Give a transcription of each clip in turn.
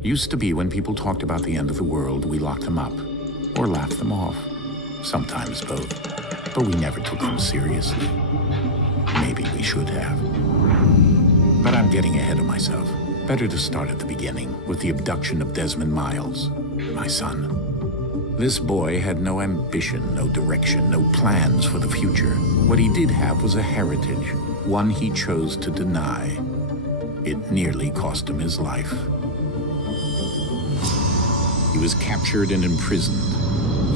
Used to be when people talked about the end of the world, we locked them up or laughed them off. Sometimes both. But we never took them seriously. Maybe we should have. But I'm getting ahead of myself. Better to start at the beginning with the abduction of Desmond Miles, my son. This boy had no ambition, no direction, no plans for the future. What he did have was a heritage, one he chose to deny. It nearly cost him his life. He was captured and imprisoned.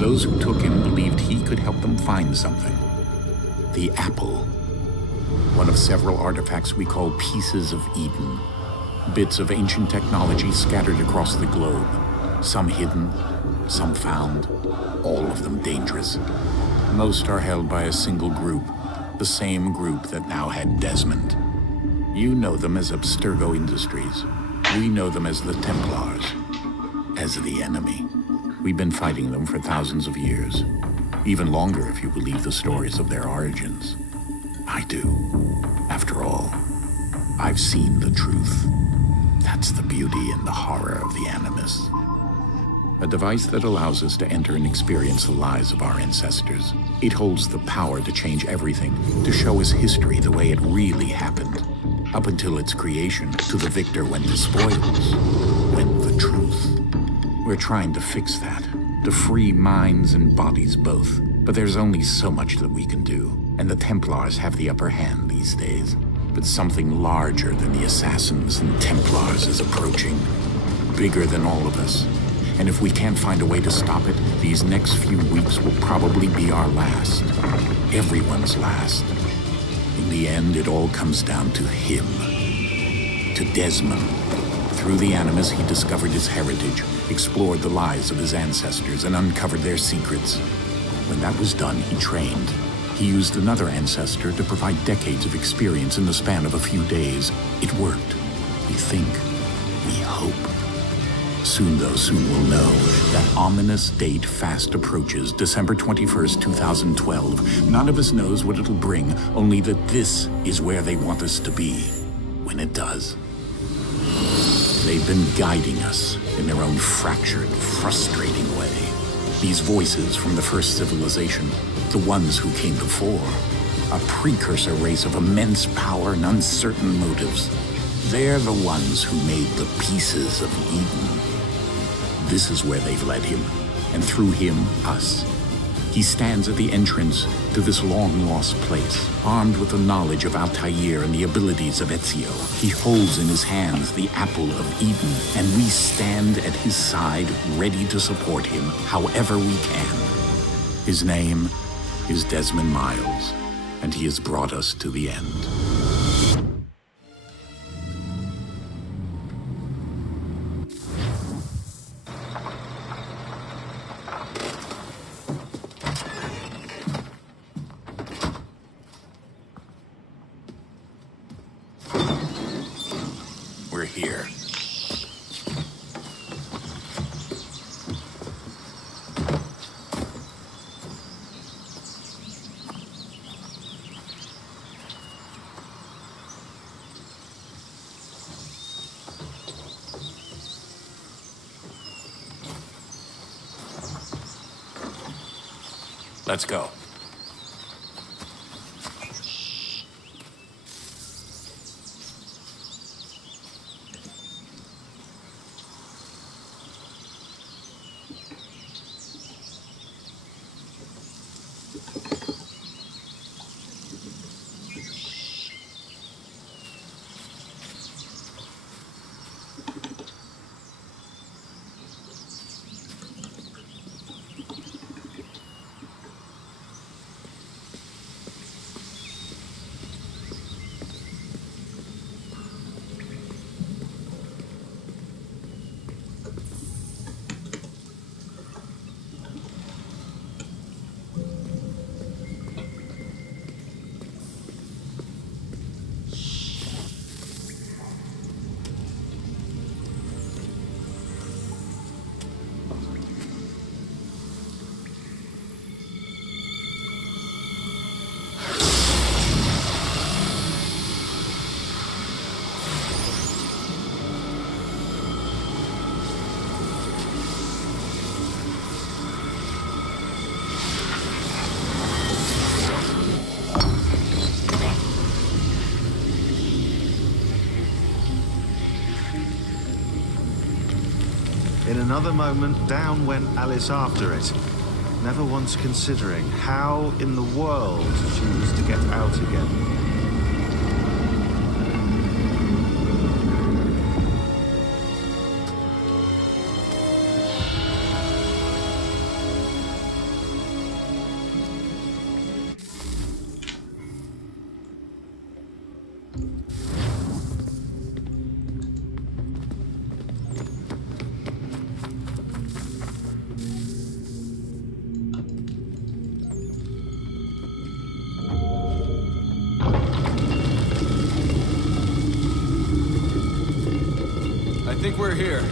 Those who took him believed he could help them find something. The apple. One of several artifacts we call pieces of Eden. Bits of ancient technology scattered across the globe. Some hidden, some found, all of them dangerous. Most are held by a single group, the same group that now had Desmond. You know them as Abstergo Industries. We know them as the Templars. As the enemy. We've been fighting them for thousands of years. Even longer if you believe the stories of their origins. I do. After all, I've seen the truth. That's the beauty and the horror of the Animus. A device that allows us to enter and experience the lives of our ancestors. It holds the power to change everything, to show us history the way it really happened. Up until its creation, to the victor went the spoils, went the truth. We're trying to fix that, to free minds and bodies both. But there's only so much that we can do, and the Templars have the upper hand these days. But something larger than the Assassins and Templars is approaching, bigger than all of us. And if we can't find a way to stop it, these next few weeks will probably be our last. Everyone's last. In the end, it all comes down to him. To Desmond. Through the Animus, he discovered his heritage, explored the lives of his ancestors, and uncovered their secrets. When that was done, he trained. He used another ancestor to provide decades of experience in the span of a few days. It worked. We think. We hope. Soon, though, soon we'll know. That ominous date fast approaches, December 21st, 2012. None of us knows what it'll bring, only that this is where they want us to be, when it does. They've been guiding us in their own fractured, frustrating way. These voices from the first civilization, the ones who came before, a precursor race of immense power and uncertain motives. They're the ones who made the pieces of Eden. This is where they've led him, and through him, us. He stands at the entrance to this long-lost place, armed with the knowledge of Altair and the abilities of Ezio. He holds in his hands the apple of Eden, and we stand at his side, ready to support him however we can. His name is Desmond Miles, and he has brought us to the end. We're here. Let's go. In another moment, down went Alice after it, never once considering how in the world she was to get out again. I think we're here.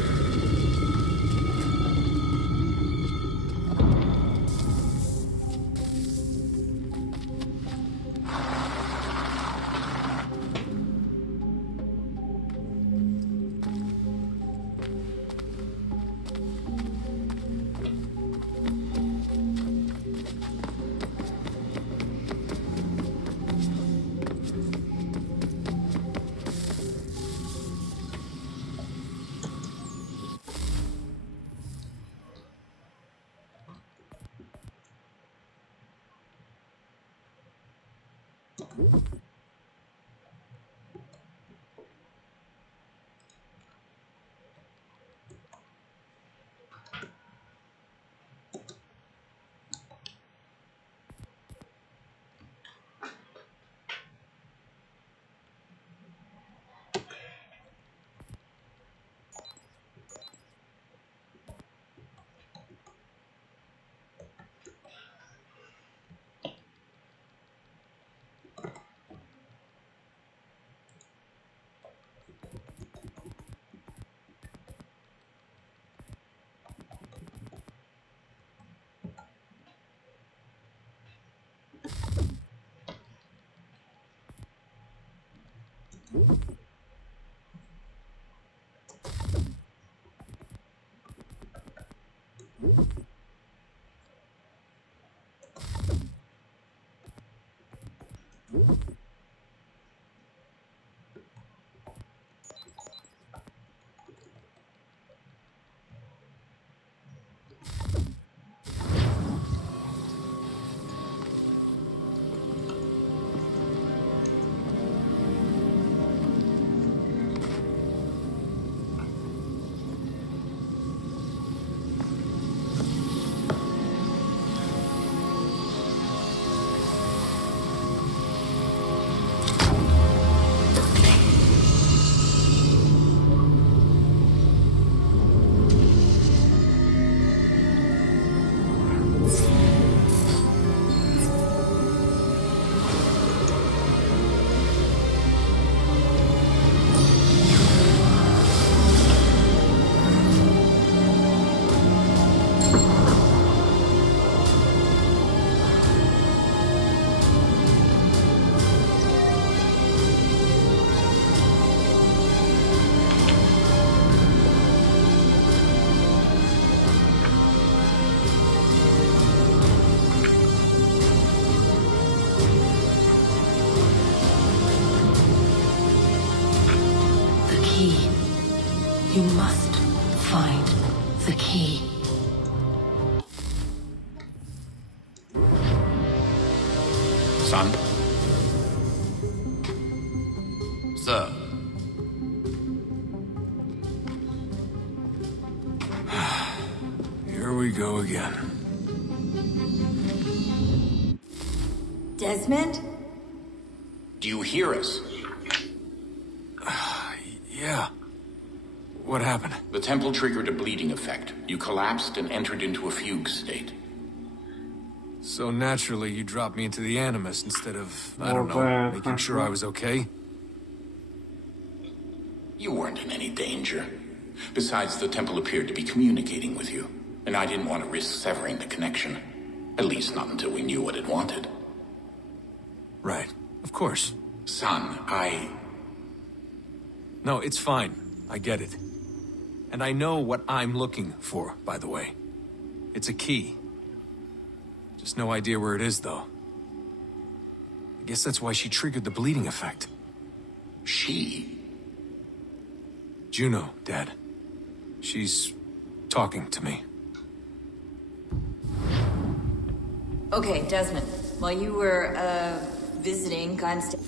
You must find the key. Son? Sir. Here we go again. Desmond? Do you hear us? Yeah. What happened? The temple triggered a bleeding effect. You collapsed and entered into a fugue state. So naturally, you dropped me into the Animus instead of, I don't know, making sure I was okay? You weren't in any danger. Besides, the temple appeared to be communicating with you, and I didn't want to risk severing the connection. At least not until we knew what it wanted. Right. Of course. Son, No, it's fine. I get it. And I know what I'm looking for, by the way. It's a key. Just no idea where it is, though. I guess that's why she triggered the bleeding effect. She? Juno, Dad. She's talking to me. Okay, Desmond. While you were, visiting Constantinople...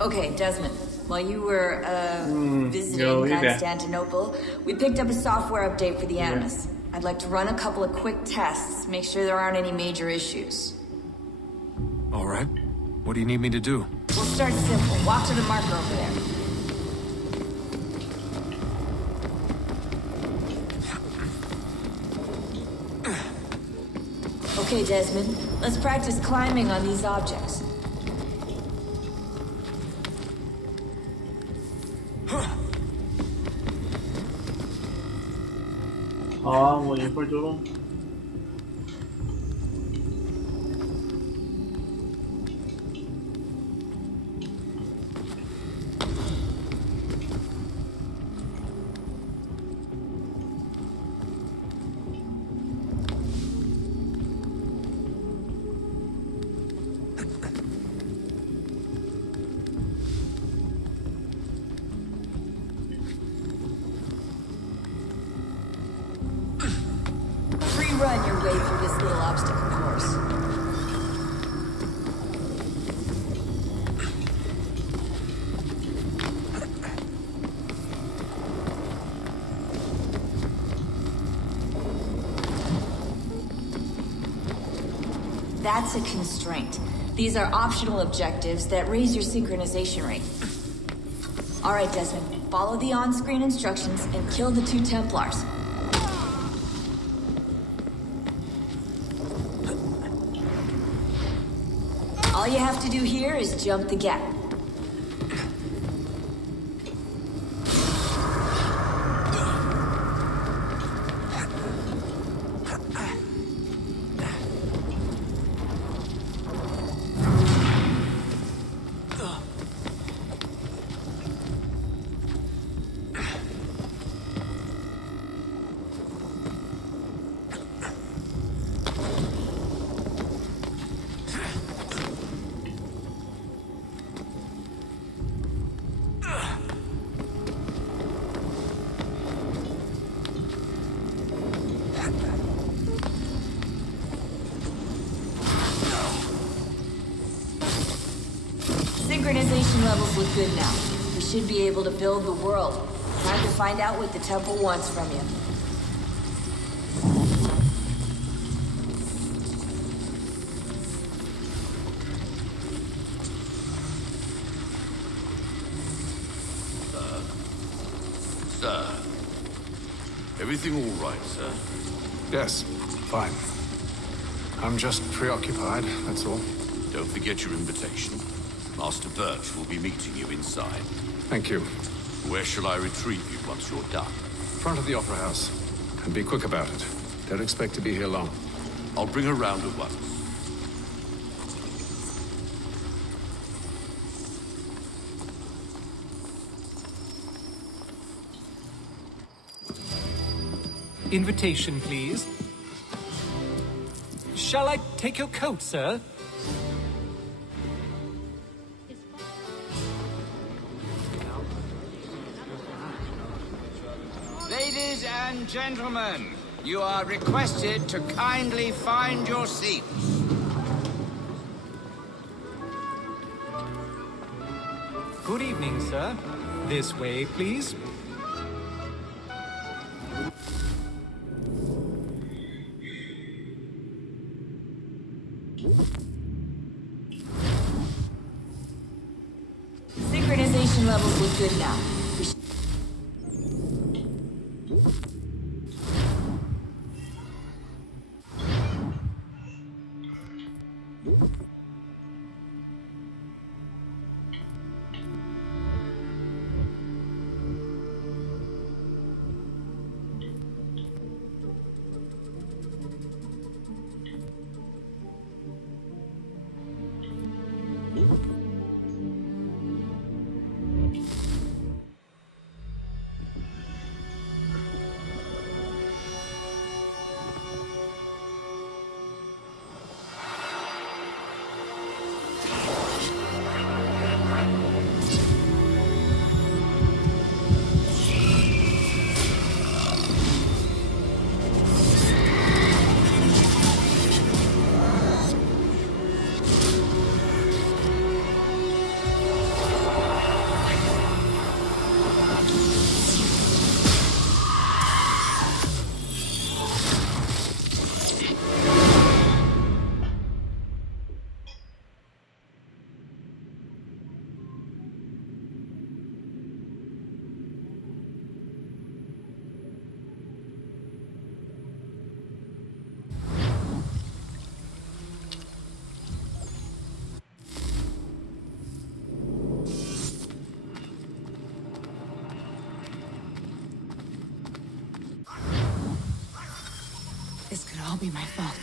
Okay, Desmond. While you were, visiting Constantinople, we picked up a software update for the Animus. I'd like to run a couple of quick tests, make sure there aren't any major issues. All right. What do you need me to do? We'll start simple. Walk to the marker over there. Okay, Desmond. Let's practice climbing on these objects. Một những con chú luôn. run your way through this little obstacle course. That's a constraint. These are optional objectives that raise your synchronization rate. All right, Desmond. Follow the on-screen instructions and kill the 2 Templars. All you have to do here is jump the gap. Synchronization levels look good now. We should be able to build the world. Time to find out what the temple wants from you. Sir. Everything all right, sir? Yes, fine. I'm just preoccupied, that's all. Don't forget your invitation. Master Birch will be meeting you inside. Thank you. Where shall I retrieve you once you're done? Front of the Opera House. And be quick about it. Don't expect to be here long. I'll bring her round at once. Invitation, please. Shall I take your coat, sir? Ladies and gentlemen, you are requested to kindly find your seats. Good evening, sir. This way, please. Synchronization levels look good now. This could all be my fault.